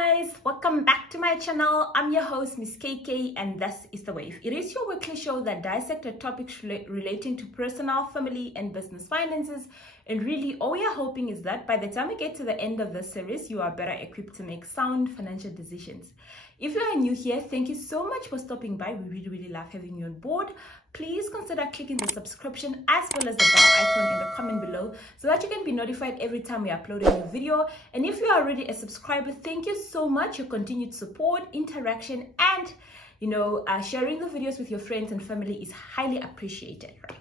guys, welcome back to my channel. I'm your host Miss KK and this is The Wave. It is your weekly show that dissects topics relating to personal, family and business finances, and really all we are hoping is that by the time we get to the end of this series you are better equipped to make sound financial decisions. If you are new here, thank you so much for stopping by. We really love having you on board. Please consider clicking the subscription as well as the bell icon in the comment below so that you can be notified every time we upload a new video. And if you are already a subscriber, thank you so much. Your continued support, interaction and sharing the videos with your friends and family is highly appreciated, right?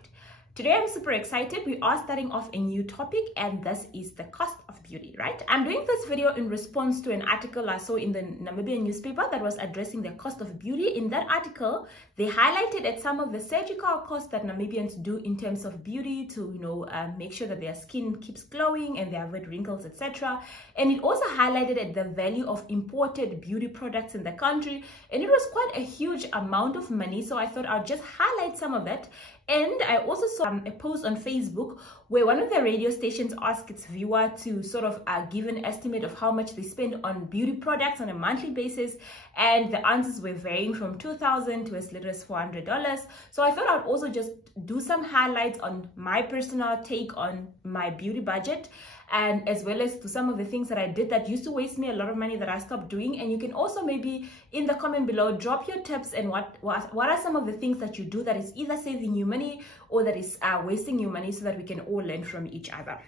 Today I'm super excited. We are starting off a new topic and this is the cost of beauty, right? I'm doing this video in response to an article I saw in the Namibian newspaper that was addressing the cost of beauty. In that article, they highlighted at some of the surgical costs that Namibians do in terms of beauty to, make sure that their skin keeps glowing and they avoid wrinkles, etc. And it also highlighted at the value of imported beauty products in the country. And it was quite a huge amount of money. So I thought I'll just highlight some of it. And I also saw a post on Facebook where one of the radio stations asked its viewer to sort of give an estimate of how much they spend on beauty products on a monthly basis. And the answers were varying from $2,000 to as little as $400. So I thought I'd also just do some highlights on my personal take on my beauty budget, and as well as to some of the things that I did that used to waste me a lot of money that I stopped doing. And you can also maybe in the comment below drop your tips and what are some of the things that you do that is either saving you money or that is wasting you money, so that we can all learn from each other.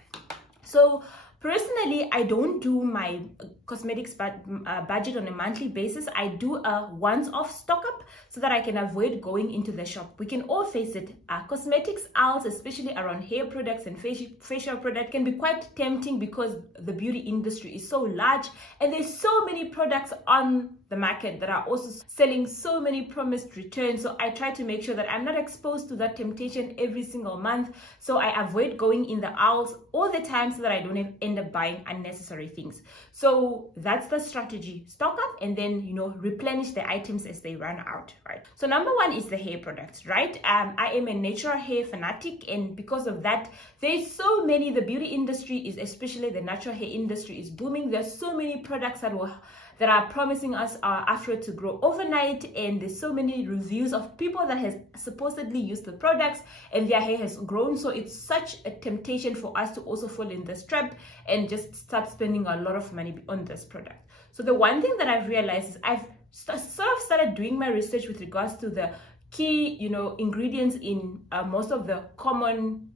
So personally, I don't do my cosmetics budget on a monthly basis. I do a once-off stock up so that I can avoid going into the shop. We can all face it. Cosmetics aisles, especially around hair products and facial products, can be quite tempting because the beauty industry is so large and there's so many products on the market that are also selling so many promised returns. So I try to make sure that I'm not exposed to that temptation every single month. So I avoid going in the aisles all the time so that I don't end up buying unnecessary things. So that's the strategy: stock up and then replenish the items as they run out, right? So number one is the hair products, right? I am a natural hair fanatic, and because of that there's so many, the beauty industry is, especially the natural hair industry, is booming. There's so many products that are promising us our afro to grow overnight, and there's so many reviews of people that has supposedly used the products and their hair has grown. So it's such a temptation for us to also fall in this trap and just start spending a lot of money on this product. So the one thing that I've realized is I've sort of started doing my research with regards to the key ingredients in most of the common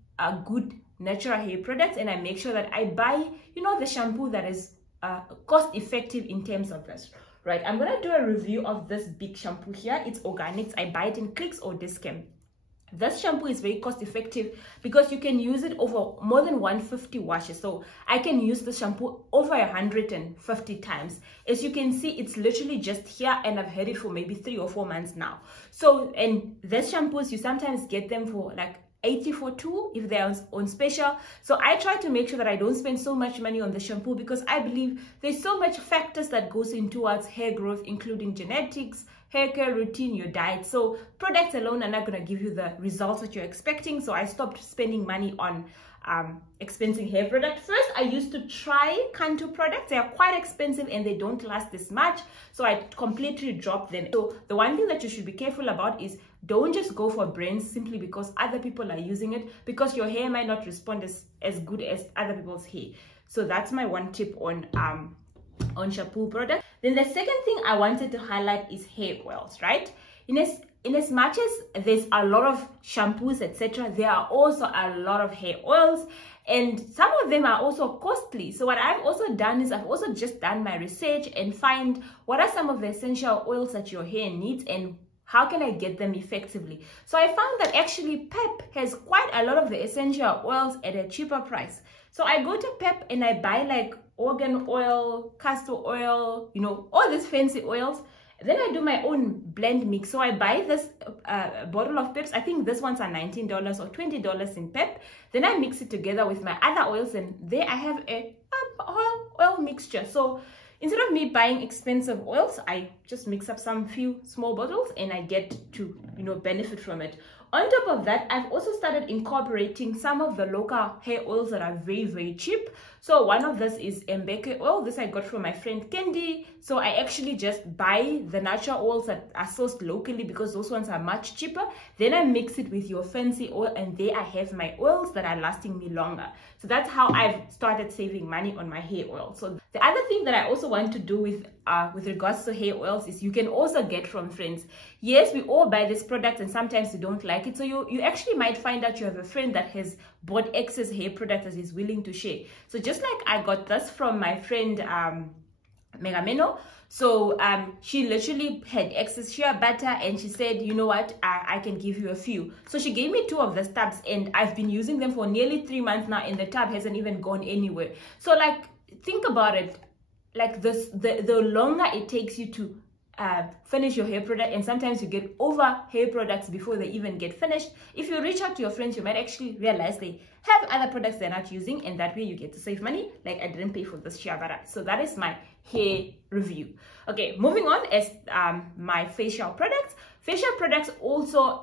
good natural hair products, and I make sure that I buy the shampoo that is cost effective in terms of this, right? I'm gonna do a review of this big shampoo here. It's organics. I buy it in Clicks or Discount. This shampoo is very cost effective because you can use it over more than 150 washes. So I can use the shampoo over 150 times. As you can see, it's literally just here, and I've had it for maybe 3 or 4 months now. So, and these shampoos, you sometimes get them for like 80 for 2 if they're on special. So I try to make sure that I don't spend so much money on the shampoo, because I believe there's so much factors that goes in towards hair growth, including genetics, hair care routine, your diet. So products alone are not going to give you the results that you're expecting. So I stopped spending money on expensive hair products. First, I used to try Kanto products. They are quite expensive and they don't last this much, so I completely dropped them. So the one thing that you should be careful about is don't just go for brands simply because other people are using it, because your hair might not respond as good as other people's hair. So that's my one tip on shampoo products. Then the second thing I wanted to highlight is hair oils, right? In as much as there's a lot of shampoos, etc., there are also a lot of hair oils, and some of them are also costly. So what I've also done is I've also just done my research and find what are some of the essential oils that your hair needs and how can I get them effectively. So I found that actually Pep has quite a lot of the essential oils at a cheaper price. So I go to Pep and I buy like organ oil, castor oil, all these fancy oils. Then I do my own blend mix. So I buy this bottle of Peps. I think this ones are $19 or $20 in Pep. Then I mix it together with my other oils, and there I have a oil mixture. So instead of me buying expensive oils, I just mix up some few small bottles and I get to benefit from it. On top of that, I've also started incorporating some of the local hair oils that are very, very cheap. So one of this is Mbeke oil. This I got from my friend Candy. So I actually just buy the natural oils that are sourced locally because those ones are much cheaper. Then I mix it with your fancy oil, and there I have my oils that are lasting me longer. So that's how I've started saving money on my hair oil. So the other thing that I also want to do with regards to hair oils is you can also get from friends. Yes, we all buy this product and sometimes we don't like it. So you actually might find out you have a friend that has bought excess hair product that is willing to share. So just like I got this from my friend Megameno. So she literally had excess shea butter and she said, you know what, I can give you a few. So she gave me 2 of the tubs and I've been using them for nearly 3 months now, and the tub hasn't even gone anywhere. So like, think about it, like this, the longer it takes you to finish your hair product, and sometimes you get over hair products before they even get finished. If you reach out to your friends, you might actually realize they have other products they're not using, and that way you get to save money. Like, I didn't pay for this shea butter. So that is my hair review. Okay, moving on is my facial products. Facial products also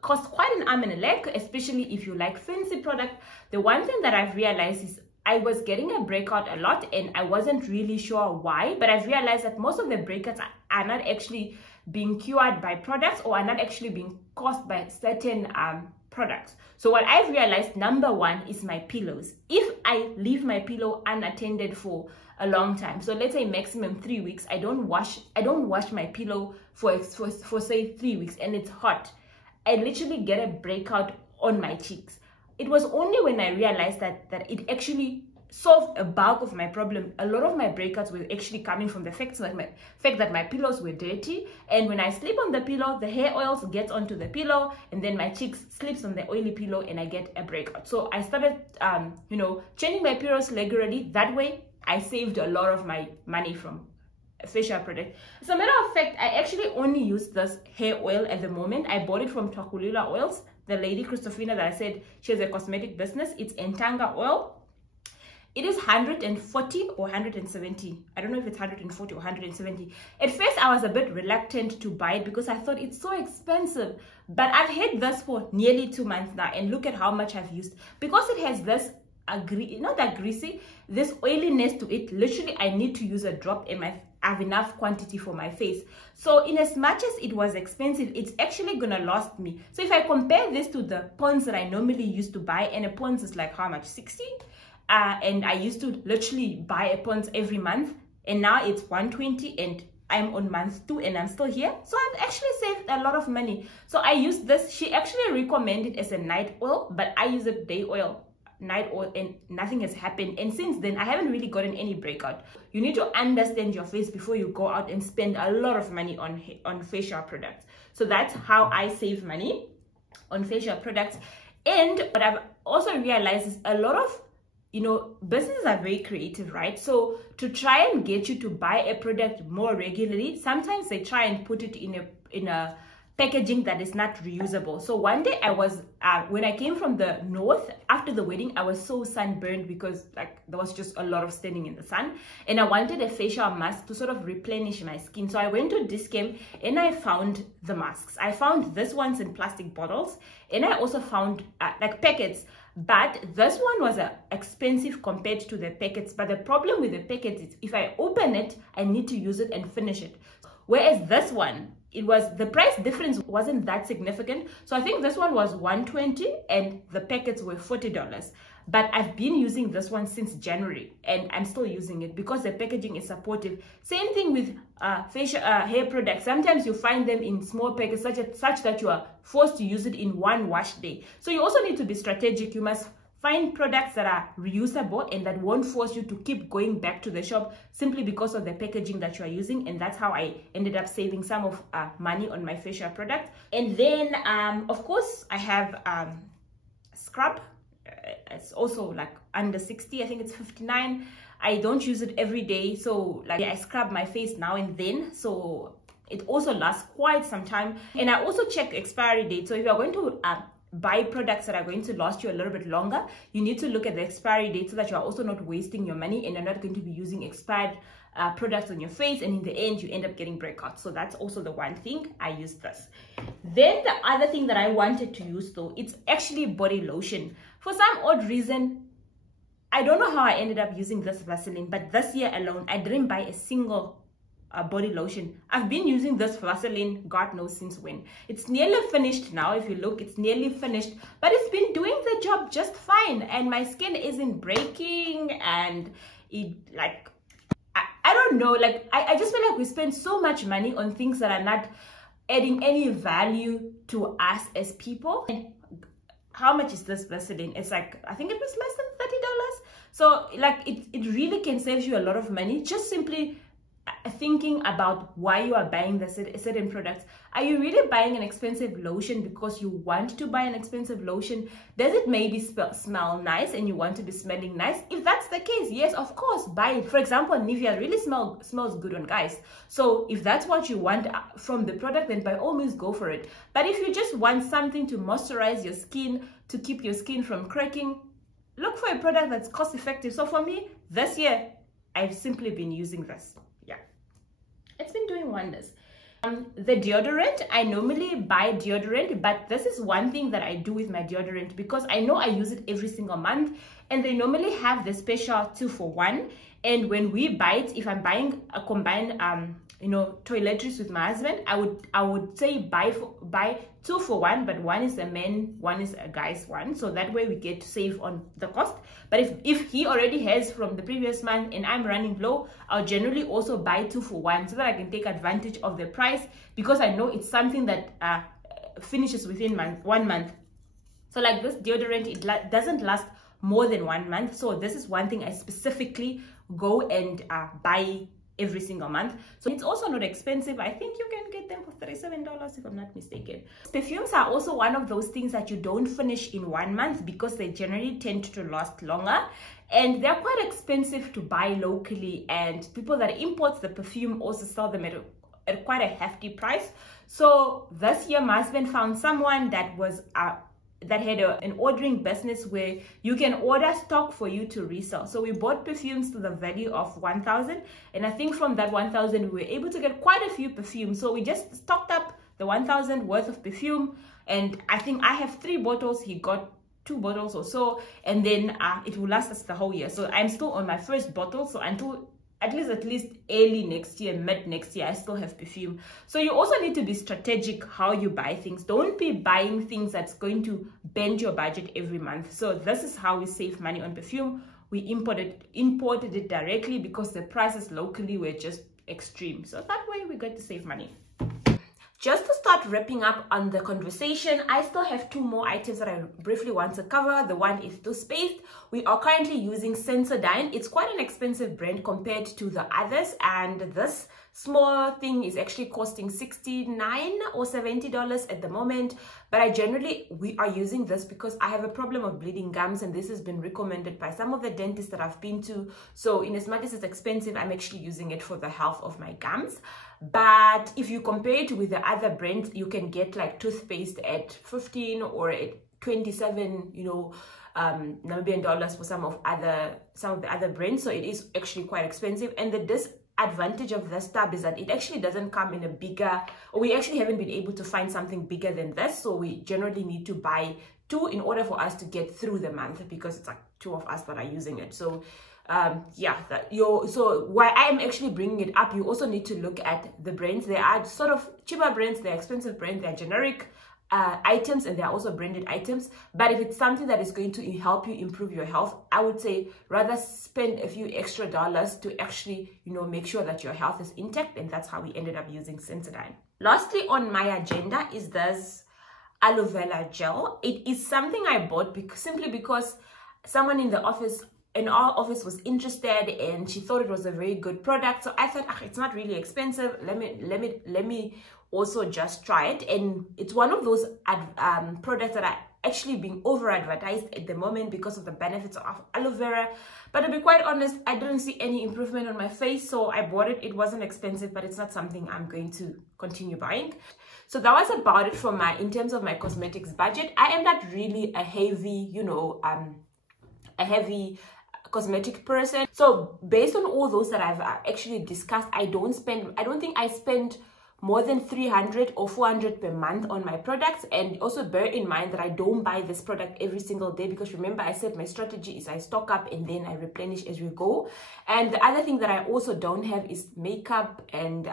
cost quite an arm and a leg, especially if you like fancy product. The one thing that I've realized is I was getting a breakout a lot and I wasn't really sure why, but I've realized that most of the breakouts are not actually being cured by products, or are not actually being caused by certain products. So what I've realized, number one, is my pillows. If I leave my pillow unattended for a long time, so let's say maximum 3 weeks, I don't wash my pillow for say 3 weeks, and it's hot, I literally get a breakout on my cheeks. It was only when I realized that it actually solved a bulk of my problem. A lot of my breakouts were actually coming from the fact that my pillows were dirty, and when I sleep on the pillow, the hair oils get onto the pillow, and then my cheeks slips on the oily pillow and I get a breakout. So I started changing my pillows regularly. That way I saved a lot of my money from a facial product. As a matter of fact, I actually only use this hair oil at the moment. I bought it from Takulila Oils, the lady Christofina that I said she has a cosmetic business. It's Entanga oil. It is 140 or 170. I don't know if it's 140 or 170. At first, I was a bit reluctant to buy it because I thought it's so expensive. But I've had this for nearly 2 months now, and look at how much I've used. Because it has this, not that greasy, this oiliness to it. Literally, I need to use a drop and I have enough quantity for my face. So in as much as it was expensive, it's actually gonna last me. So if I compare this to the Pond's that I normally used to buy, and a Pond's is like how much, 60? And I used to literally buy a Pond's every month, and now it's 120, and I'm on month 2 and I'm still here. So I've actually saved a lot of money. So I use this. She actually recommended it as a night oil, but I use a day oil, night oil, and nothing has happened. And since then, I haven't really gotten any breakout. You need to understand your face before you go out and spend a lot of money on facial products. So that's how I save money on facial products. And what I've also realized is a lot of businesses are very creative, right? So to try and get you to buy a product more regularly, sometimes they try and put it in a packaging that is not reusable. So one day I was when I came from the north after the wedding, I was so sunburned because there was just a lot of standing in the sun, and I wanted a facial mask to sort of replenish my skin. So I went to Discam and I found the masks. I found this ones in plastic bottles, and I also found packets. But this one was expensive compared to the packets. But the problem with the packets is if I open it, I need to use it and finish it. Whereas this one, the price difference wasn't that significant. So I think this one was $120 and the packets were $40. But I've been using this one since January and I'm still using it because the packaging is supportive. Same thing with facial hair products. Sometimes you find them in small packets such that you are forced to use it in one wash day. So you also need to be strategic. You must find products that are reusable and that won't force you to keep going back to the shop simply because of the packaging that you are using. And that's how I ended up saving some of money on my facial product. And then of course I have scrub. It's also like under 60. I think it's 59. I don't use it every day, so I scrub my face now and then, so it also lasts quite some time. And I also check expiry date. So if you're going to buy products that are going to last you a little bit longer, you need to look at the expiry date so that you're also not wasting your money and you're not going to be using expired products on your face, and in the end you end up getting breakouts. So that's also the one thing I use this. Then the other thing that I wanted to use though, it's actually body lotion. For some odd reason, I don't know how I ended up using this Vaseline, but this year alone I didn't buy a single body lotion. I've been using this Vaseline God knows since when. It's nearly finished now. If you look, it's nearly finished, but it's been doing the job just fine, and my skin isn't breaking, and it like I don't know, like I just feel like we spend so much money on things that are not adding any value to us as people. And how much is this Vaseline? It's like, I think it was less than $30. So like it really can save you a lot of money, just simply thinking about why you are buying the certain products. Are you really buying an expensive lotion because you want to buy an expensive lotion? Does it maybe smell nice and you want to be smelling nice? If that's the case, yes, of course, buy it. For example, Nivea really smells good on guys. So if that's what you want from the product, then by all means go for it. But if you just want something to moisturize your skin, to keep your skin from cracking, look for a product that's cost effective. So for me, this year, I've simply been using this. Yeah, it's been doing wonders. The deodorant, I normally buy deodorant, but this is one thing that I do with my deodorant, because I know I use it every single month, and they normally have the special 2-for-1. And when we buy it, if I'm buying a combined toiletries with my husband, I would say buy 2-for-1, but one is a man, one is a guy's one, so that way we get to save on the cost. But if he already has from the previous month and I'm running low, I'll generally also buy 2-for-1 so that I can take advantage of the price, because I know it's something that finishes within 1 month. So like this deodorant, it doesn't last more than 1 month, so this is one thing I specifically go and buy every single month. So it's also not expensive. I think you can get them for $37 if I'm not mistaken. Perfumes are also one of those things that you don't finish in 1 month, because they generally tend to last longer, and they're quite expensive to buy locally, and people that import the perfume also sell them at quite a hefty price. So this year my husband found someone that was that had an ordering business where you can order stock for you to resell. So we bought perfumes to the value of 1,000, and I think from that 1,000 we were able to get quite a few perfumes. So we just stocked up the 1,000 worth of perfume, and I think I have 3 bottles, he got 2 bottles or so, and then it will last us the whole year. So I'm still on my first bottle, so until at least early next year, mid next year, I still have perfume. So you also need to be strategic how you buy things. Don't be buying things that's going to bend your budget every month. So this is how we save money on perfume. We imported it directly because the prices locally were just extreme. So that way we got to save money. Just to start wrapping up on the conversation, I still have 2 more items that I briefly want to cover. The one is toothpaste. We are currently using Sensodyne. It's quite an expensive brand compared to the others, and this small thing is actually costing $69 or $70 at the moment. But we are using this because I have a problem of bleeding gums, and this has been recommended by some of the dentists that I've been to. So in as much as it's expensive, I'm actually using it for the health of my gums. But if you compare it with the other brands, you can get like toothpaste at 15 or at 27, Namibian dollars for some of the other brands. So it is actually quite expensive. And the disadvantage of this tub is that it actually doesn't come in a bigger, or we actually haven't been able to find something bigger than this. So we generally need to buy 2 in order for us to get through the month, because it's like 2 of us that are using it. So so why I'm actually bringing it up, you also need to look at the brands. There are sort of cheaper brands, they're expensive brands, they're generic items, and they're also branded items. But if it's something that is going to help you improve your health, I would say rather spend a few extra dollars to actually make sure that your health is intact, and that's how we ended up using Sensodyne. Lastly on my agenda is this aloe vera gel. It is something I bought simply because someone in our office was interested, and she thought it was a very good product. So I thought, it's not really expensive, let me also just try it. And it's one of those products that are actually being over advertised at the moment because of the benefits of aloe vera. But to be quite honest, I didn't see any improvement on my face, so I bought it. It wasn't expensive, but it's not something I'm going to continue buying. So that was about it in terms of my cosmetics budget. I am not really a heavy cosmetic person. So based on all those that I've actually discussed, I don't think I spend more than 300 or 400 per month on my products. And also bear in mind that I don't buy this product every single day, because remember I said my strategy is I stock up and then I replenish as we go. And the other thing that I also don't have is makeup, and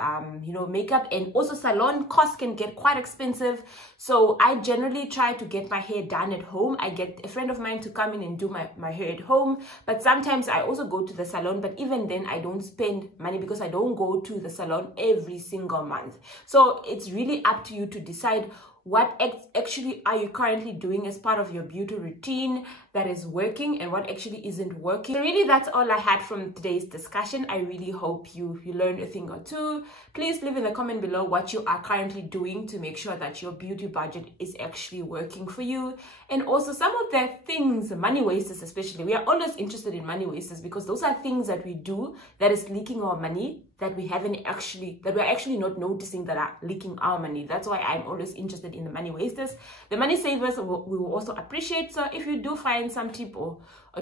makeup and also salon costs can get quite expensive. So I generally try to get my hair done at home. I get a friend of mine to come in and do my hair at home, but sometimes I also go to the salon. But even then I don't spend money because I don't go to the salon every single month. So it's really up to you to decide what actually are you currently doing as part of your beauty routine that is working and what actually isn't working. So really, that's all I had from today's discussion. I really hope you learned a thing or two. Please leave in the comment below what you are currently doing to make sure that your beauty budget is actually working for you. And also some of the things, money wasters especially, we are always interested in money wasters, because those are things that we do that is leaking our money, that we're actually not noticing that are leaking our money. That's why I'm always interested in the money wasters. The money savers we will also appreciate. So if you do find some tip or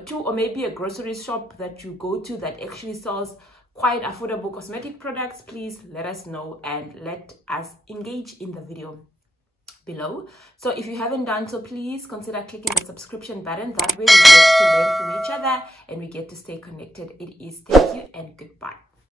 two, or maybe a grocery shop that you go to that actually sells quite affordable cosmetic products, please let us know and let us engage in the video below. So if you haven't done so, please consider clicking the subscription button. That way we get to learn from each other and we get to stay connected. It is thank you and goodbye.